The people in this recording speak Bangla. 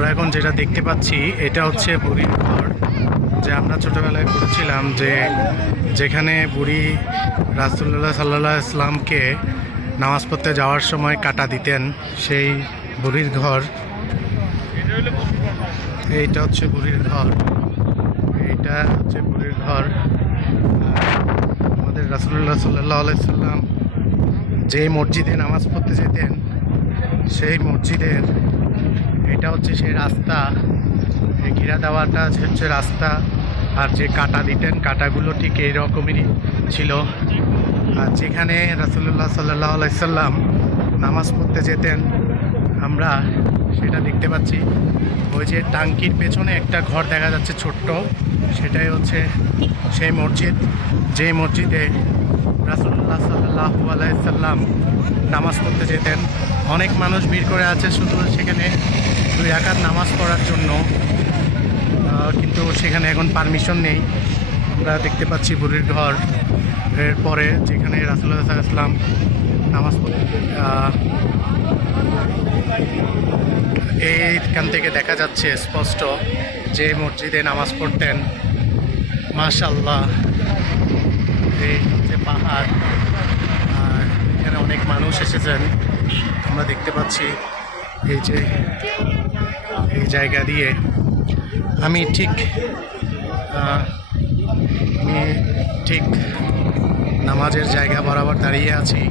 আমরা এখন যেটা দেখতে পাচ্ছি এটা হচ্ছে বুড়ির ঘর, যে আমরা ছোটোবেলায় পড়েছিলাম যে যেখানে বুড়ি রাসূলুল্লাহ সাল্লাল্লাহু আলাইহি ইসলামকে নামাজ পড়তে যাওয়ার সময় কাটা দিতেন, সেই বুড়ির ঘর। এইটা হচ্ছে বুড়ির ঘর, এইটা হচ্ছে বুড়ির ঘর। আমাদের রাসূলুল্লাহ সাল্লাল্লাহু আলাইহি সাল্লাম যে মসজিদে নামাজ পড়তে যেতেন সেই মসজিদের এটা হচ্ছে সেই রাস্তা, এই ঘিরা দেওয়াটা হচ্ছে রাস্তা। আর যে কাটা দিতেন কাটাগুলো ঠিক এইরকমই ছিল। আর যেখানে রাসূলুল্লাহ সাল্লাল্লাহু আলাইহি সাল্লাম নামাজ পড়তে যেতেন আমরা সেটা দেখতে পাচ্ছি। ওই যে টাঙ্কির পেছনে একটা ঘর দেখা যাচ্ছে ছোট্ট, সেটাই হচ্ছে সেই মসজিদ, যে মসজিদে রাসূলুল্লাহ সাল্লাল্লাহু আলাইহি সাল্লাম নামাজ পড়তে যেতেন। অনেক মানুষ ভিড় করে আছে শুধু সেখানে 2 রাকাত নামাজ পড়ার জন্য, কিন্তু সেখানে এখন পারমিশন নেই। আমরা দেখতে পাচ্ছি বুড়ির ঘর এর পরে যেখানে রাসূলুল্লাহ সাল্লাল্লাহু আলাইহি সাল্লাম নামাজ পড়তেন। এইখান থেকে দেখা যাচ্ছে স্পষ্ট যে মসজিদে নামাজ পড়তেন। মাশাআল্লাহ, এই হচ্ছে পাহাড়, আর এখানে অনেক মানুষ এসেছেন আমরা দেখতে পাচ্ছি। এই যে এই জায়গা দিয়ে আমি ঠিক নামাজের জায়গা বরাবর দাঁড়িয়ে আছি।